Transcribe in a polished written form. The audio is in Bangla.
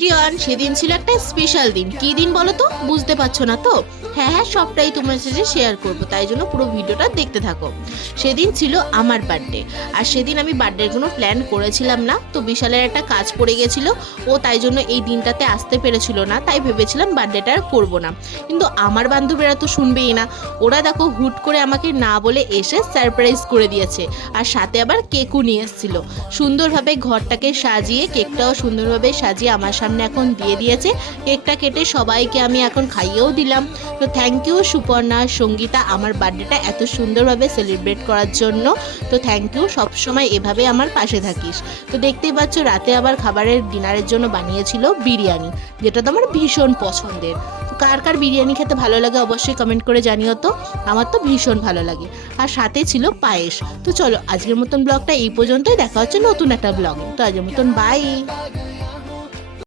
এভরিওয়ান, সেদিন ছিল একটা স্পেশাল দিন। কি দিন বলো তো? বুঝতে পারছো না তো? হ্যাঁ, সবটাই তোমার সাথে শেয়ার করবো, তাই জন্য পুরো ভিডিওটা দেখতে থাকো। সেদিন ছিল আমার বার্থডে, আর সেদিন আমি বার্থডের কোনো প্ল্যান করেছিলাম না। তো বিশালের একটা কাজ পড়ে গেছিল, ও তাই জন্য এই দিনটাতে আসতে পেরেছিল না, তাই ভেবেছিলাম বার্থডেটা আর করবো না। কিন্তু আমার বান্ধবীরা তো শুনবেই না। ওরা দেখো হুট করে আমাকে না বলে এসে সারপ্রাইজ করে দিয়েছে, আর সাথে আবার কেকও নিয়ে এসেছিল। সুন্দরভাবে ঘরটাকে সাজিয়ে, কেকটাও সুন্দরভাবে সাজিয়ে আমার সামনে এখন দিয়ে দিয়েছে। কেকটা কেটে সবাইকে আমি এখন খাইয়েও দিলাম। তো থ্যাংক ইউ সুপর্ণা, সঙ্গীতা, আমার বার্থডেটা এত সুন্দরভাবে সেলিব্রেট করার জন্য। তো থ্যাংক ইউ, সবসময় এভাবে আমার পাশে থাকিস। তো দেখতেই পাচ্ছ, রাতে আবার খাবারের ডিনারের জন্য বানিয়েছিল বিরিয়ানি, যেটা তো আমার ভীষণ পছন্দের। তো কার কার বিরিয়ানি খেতে ভালো লাগে অবশ্যই কমেন্ট করে জানিও তো। আমার তো ভীষণ ভালো লাগে। আর সাথে ছিল পায়েস। তো চলো, আজকের মতন ব্লগটা এই পর্যন্তই। দেখা হচ্ছে নতুন একটা ব্লগে। তো আজকের মতন বাই।